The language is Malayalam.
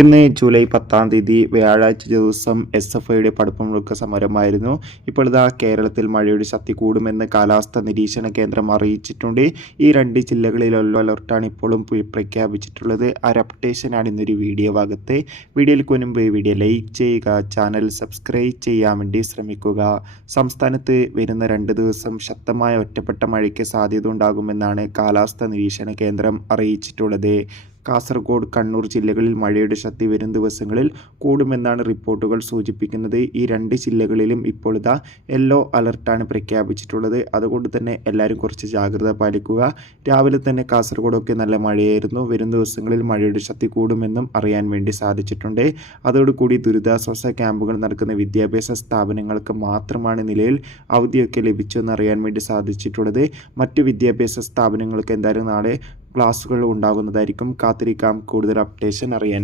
ഇന്ന് ജൂലൈ 10-ാം തീയതി വ്യാഴാഴ്ച ദിവസം SFIയുടെ പടക്കമുഴക്ക സമരമായിരുന്നു. ഇപ്പോൾ ഇതാ കേരളത്തിൽ മഴയുടെ ശക്തി കൂടുമെന്ന് കാലാവസ്ഥാ നിരീക്ഷണ കേന്ദ്രം അറിയിച്ചിട്ടുണ്ട്. ഈ 2 ജില്ലകളിൽ യെല്ലോ അലർട്ടാണ് ഇപ്പോഴും പ്രഖ്യാപിച്ചിട്ടുള്ളത്. ആ ഒരു അപ്ഡേഷനാണ് ഇന്നൊരു വീഡിയോ ഭാഗത്ത്. വീഡിയോയിൽ മുൻപ് വീഡിയോ ലൈക്ക് ചെയ്യുക, ചാനൽ സബ്സ്ക്രൈബ് ചെയ്യാൻ വേണ്ടി ശ്രമിക്കുക. സംസ്ഥാനത്ത് വരുന്ന 2 ദിവസം ശക്തമായ ഒറ്റപ്പെട്ട മഴയ്ക്ക് സാധ്യത ഉണ്ടാകുമെന്നാണ് കാലാവസ്ഥാ നിരീക്ഷണ കേന്ദ്രം അറിയിച്ചിട്ടുള്ളത്. കാസർഗോഡ്, കണ്ണൂർ ജില്ലകളിൽ മഴയുടെ ശക്തി വരും ദിവസങ്ങളിൽ കൂടുമെന്നാണ് റിപ്പോർട്ടുകൾ സൂചിപ്പിക്കുന്നത്. ഈ 2 ജില്ലകളിലും ഇപ്പോൾ ഇതാ യെല്ലോ അലർട്ടാണ് പ്രഖ്യാപിച്ചിട്ടുള്ളത്. അതുകൊണ്ട് തന്നെ എല്ലാവരും കുറച്ച് ജാഗ്രത പാലിക്കുക. രാവിലെ തന്നെ കാസർഗോഡൊക്കെ നല്ല മഴയായിരുന്നു. വരും ദിവസങ്ങളിൽ മഴയുടെ ശക്തി കൂടുമെന്നും അറിയാൻ വേണ്ടി സാധിച്ചിട്ടുണ്ട്. അതോടുകൂടി ദുരിതാശ്വാസ ക്യാമ്പുകൾ നടക്കുന്ന വിദ്യാഭ്യാസ സ്ഥാപനങ്ങൾക്ക് മാത്രമാണ് നിലയിൽ അവധിയൊക്കെ ലഭിച്ചെന്ന് അറിയാൻ വേണ്ടി സാധിച്ചിട്ടുള്ളത്. മറ്റ് വിദ്യാഭ്യാസ സ്ഥാപനങ്ങൾക്ക് എന്തായാലും നാളെ ക്ലാസുകൾ ഉണ്ടാകുന്നതായിരിക്കും. കാത്തിരിക്കാം കൂടുതൽ അപ്ഡേഷൻ അറിയാൻ.